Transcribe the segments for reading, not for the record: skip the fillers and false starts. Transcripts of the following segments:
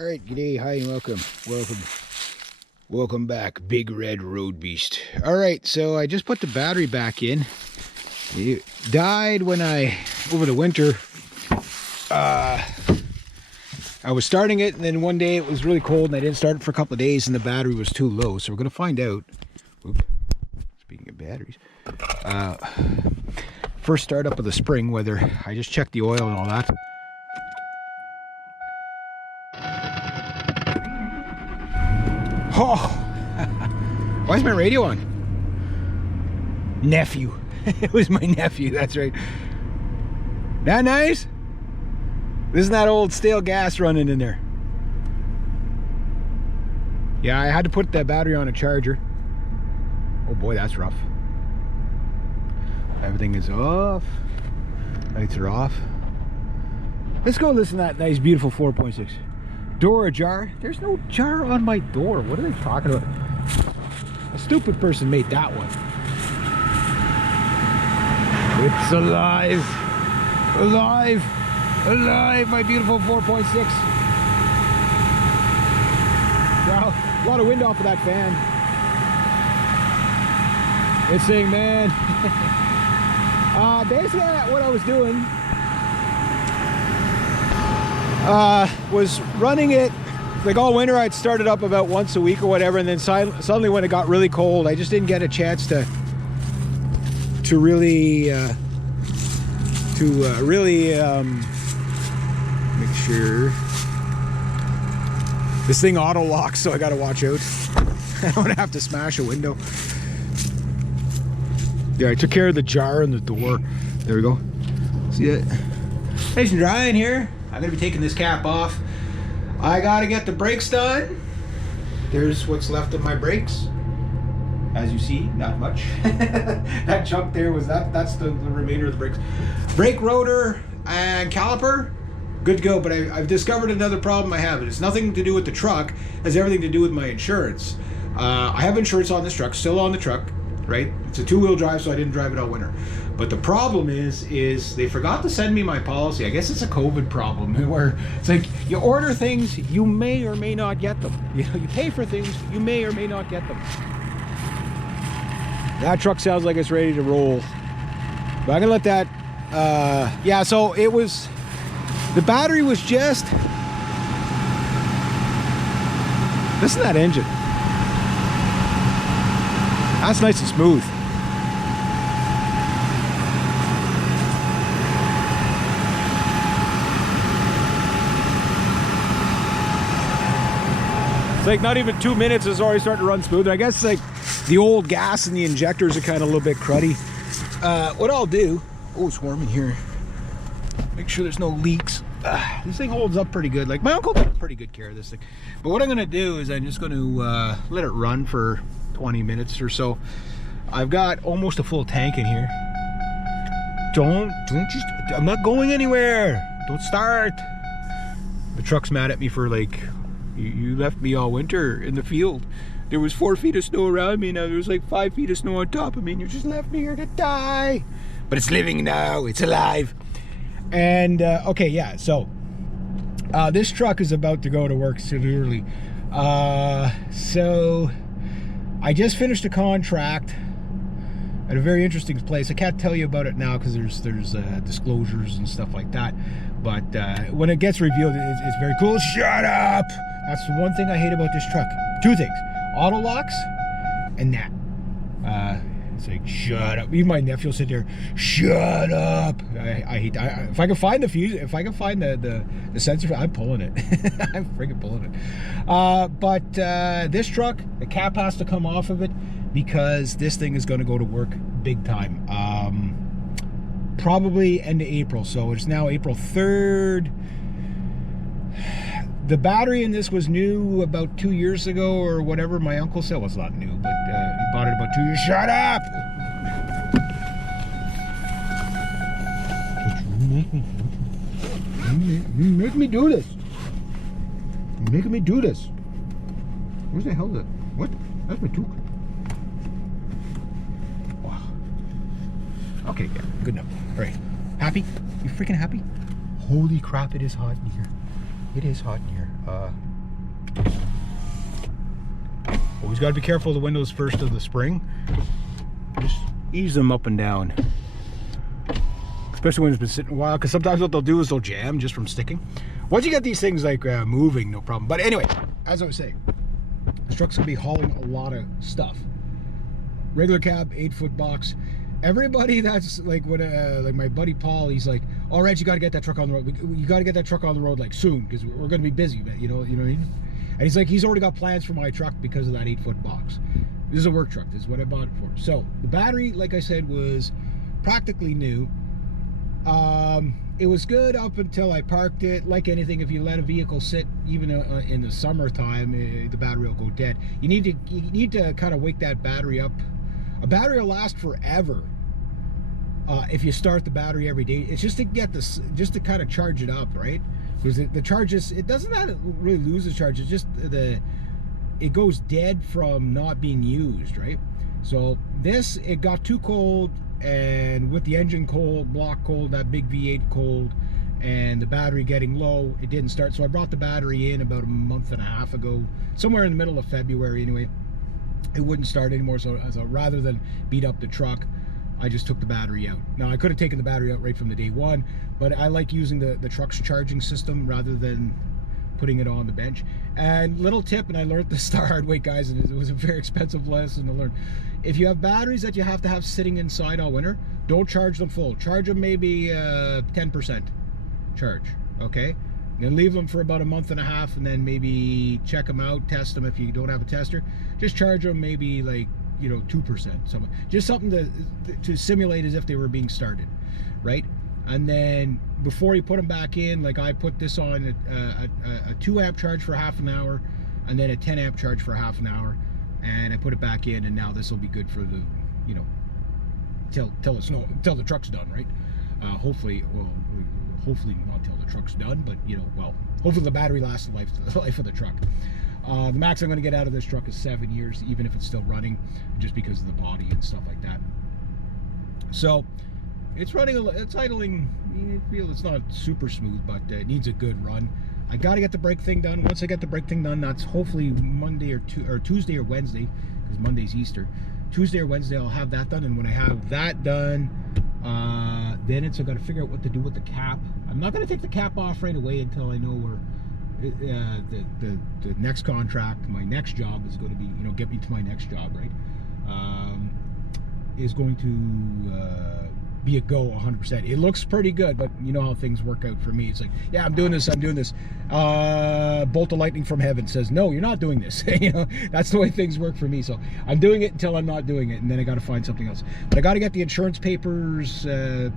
All right, g'day, hi, and welcome back, Big Red Road Beast. All right, so I just put the battery back in. It died when over the winter, I was starting it, and then one day it was really cold, and I didn't start it for a couple of days, and the battery was too low. So we're gonna find out. Oops. Speaking of batteries, first start up of the spring, whether I just checked the oil and all that. Oh, why is my radio on? Nephew. It was my nephew, that's right. That nice? Isn't that old stale gas running in there? Yeah, I had to put that battery on a charger. Oh boy, that's rough. Everything is off. Lights are off. Let's go listen to that nice, beautiful 4.6. Door ajar? There's no jar on my door. What are they talking about? A stupid person made that one. It's alive. Alive. Alive, my beautiful 4.6. Wow, a lot of wind off of that fan. It's saying, man. Basically what I was doing was running it like all winter. I'd start it up about once a week or whatever, and then suddenly when it got really cold, I just didn't get a chance to really make sure this thing auto locks, so I gotta watch out. I don't have to smash a window. Yeah, I took care of the jar and the door. There we go. See it? Nice and dry in here. I'm gonna be taking this cap off. I gotta get the brakes done. There's what's left of my brakes. As you see, not much. That chunk there was that's the remainder of the brakes. Brake rotor and caliper, good to go, but I've discovered another problem I have. It's nothing to do with the truck, it has everything to do with my insurance. I have insurance on this truck, still on the truck, right? It's a two-wheel drive, so I didn't drive it all winter. But the problem is they forgot to send me my policy. I guess it's a COVID problem where it's like you order things, you may or may not get them. You know, you pay for things, you may or may not get them. That truck sounds like it's ready to roll. But I'm gonna let that, yeah, so it was, the battery was just, listen to that engine. That's nice and smooth. It's like not even 2 minutes, it's already starting to run smooth. I guess like the old gas and the injectors are kind of a little bit cruddy. What I'll do, oh, it's warm in here. Make sure there's no leaks. This thing holds up pretty good. Like my uncle took pretty good care of this thing. But what I'm gonna do is I'm just gonna let it run for 20 minutes or so. I've got almost a full tank in here. Don't just, I'm not going anywhere. Don't start. The truck's mad at me for like, you left me all winter in the field. There was 4 feet of snow around me, now there's like 5 feet of snow on top of me, and you just left me here to die. But it's living now, it's alive. And okay, yeah, so this truck is about to go to work severely. So I just finished a contract at a very interesting place. I can't tell you about it now because there's disclosures and stuff like that. But when it gets revealed, it's very cool. Shut up! That's the one thing I hate about this truck. Two things: auto locks and that. It's like, shut up. Even my nephew will sit there, shut up. I hate that. If I can find the fuse, if I can find the sensor, I'm pulling it. I'm freaking pulling it. But this truck, the cap has to come off of it because this thing is going to go to work big time. Probably end of April. So it's now April 3rd. The battery in this was new about 2 years ago or whatever. My uncle said, well, it's not new, but he bought it about 2 years. Shut up! You make me do this. You're making me do this. Where's the hell that? What? That's my toque. Wow. Okay, yeah, good enough. All right. Happy? You freaking happy? Holy crap, it is hot in here. It is hot in here. Always got to be careful of the windows first of the spring. Just ease them up and down. Especially when it's been sitting a while, because sometimes what they'll do is they'll jam just from sticking. Once you get these things like moving, no problem. But anyway, as I was saying, this truck's going to be hauling a lot of stuff. Regular cab, 8-foot box. Everybody that's like, when like my buddy Paul, he's like, all right, you got to get that truck on the road. You got to get that truck on the road like soon, because we're going to be busy, you know what I mean? And he's like, he's already got plans for my truck because of that 8-foot box. This is a work truck. This is what I bought it for. So the battery, like I said, was practically new. It was good up until I parked it. Like anything, if you let a vehicle sit, even in the summertime, the battery will go dead. You need to kind of wake that battery up. A battery will last forever if you start the battery every day. It's just to get this, just to kind of charge it up, right? Because the charges, it doesn't really lose the charge. It's just it goes dead from not being used, right? So this, it got too cold, and with the engine cold, block cold, that big V8 cold, and the battery getting low, it didn't start. So I brought the battery in about a month and a half ago, somewhere in the middle of February anyway. It wouldn't start anymore, so rather than beat up the truck, I just took the battery out. Now, I could have taken the battery out right from the day one, but I like using the truck's charging system rather than putting it on the bench. And little tip, and I learned this the hard way, guys, and it was a very expensive lesson to learn. If you have batteries that you have to have sitting inside all winter, don't charge them full. Charge them maybe 10% charge, okay? Then leave them for about a month and a half, and then maybe check them out, test them if you don't have a tester. Just charge them maybe like, 2%, just something to simulate as if they were being started, right? And then before you put them back in, like I put this on a 2-amp charge for half an hour, and then a 10-amp charge for half an hour, and I put it back in, and now this will be good for the, till the truck's done, right? Hopefully not till the truck's done, but hopefully the battery lasts the life of the truck. The max I'm going to get out of this truck is 7 years, even if it's still running, just because of the body and stuff like that. So it's running, it's idling. You feel it's not super smooth, but it needs a good run. I got to get the brake thing done. Once I get the brake thing done, that's hopefully Monday or Tuesday or Wednesday, because Monday's Easter. Tuesday or Wednesday, I'll have that done, and when I have that done, then I got to figure out what to do with the cap. I'm not going to take the cap off right away until I know where the next contract, my next job is going to be, get me to my next job, right? Is going to be a go 100%. It looks pretty good, but you know how things work out for me. It's like, yeah, I'm doing this. Bolt of lightning from heaven says, no, you're not doing this. That's the way things work for me. So I'm doing it until I'm not doing it, and then I got to find something else. But I got to get the insurance papers,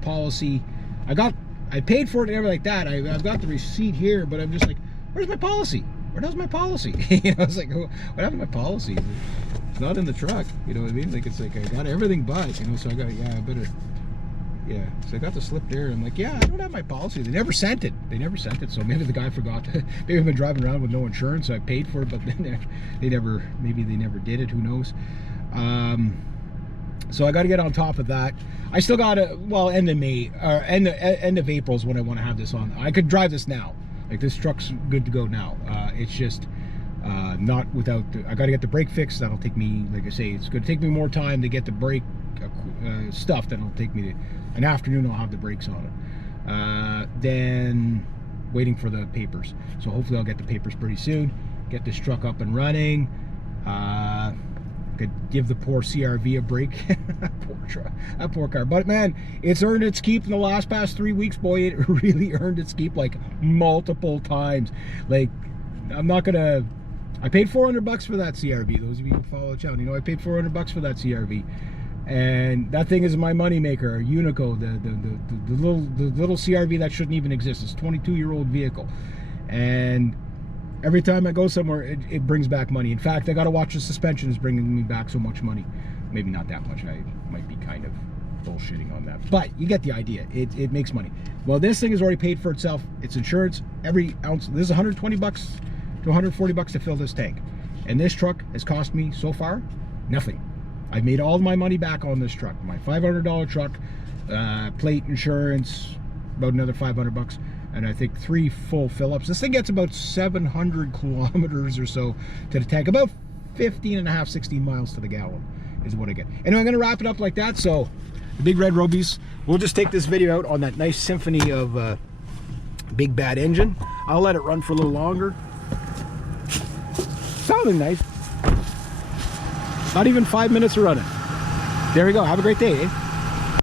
policy. I paid for it and everything like that. I've got the receipt here, but I'm just like, where's my policy? Where does my policy? It's like, what happened to my policy? It's not in the truck. You know what I mean? Like, it's like I got everything but, so I got, I better. Yeah, so I got the slip there. I'm like, yeah, I don't have my policy. They never sent it. So maybe the guy forgot. Maybe I've been driving around with no insurance, so I paid for it, but then maybe they never did it. Who knows? So I got to get on top of that. I still got end of May or end of April is when I want to have this on. I could drive this now. Like, this truck's good to go now. It's just not without. I got to get the brake fixed. That'll take me, like I say, it's going to take me more time to get the brake stuff than it'll take me to an afternoon. I'll have the brakes on it. Then waiting for the papers. So hopefully I'll get the papers pretty soon. Get this truck up and running. Could give the poor CRV a break. That poor car. But man, it's earned its keep in the past 3 weeks. Boy, it really earned its keep, like, multiple times. Like, I'm not gonna. I paid $400 for that CRV. Those of you who follow the channel, I paid $400 for that CRV. And that thing is my moneymaker, Unico, the little CRV that shouldn't even exist. It's a 22-year-old vehicle, and every time I go somewhere, it brings back money. In fact, I got to watch the suspension is bringing me back so much money. Maybe not that much. I might be kind of bullshitting on that, but you get the idea. It makes money. Well, this thing has already paid for itself. It's insurance. Every ounce. This is $120 to $140 to fill this tank, and this truck has cost me so far nothing. I made all my money back on this truck. My $500 truck, plate, insurance, about another $500, and I think 3 full fill-ups. This thing gets about 700 kilometers or so to the tank. About 15 and a half, 16 miles to the gallon is what I get. Anyway, I'm going to wrap it up like that. So the Big Red Robies, we'll just take this video out on that nice symphony of big bad engine. I'll let it run for a little longer. Sounding nice. Not even 5 minutes of running. There we go. Have a great day, eh?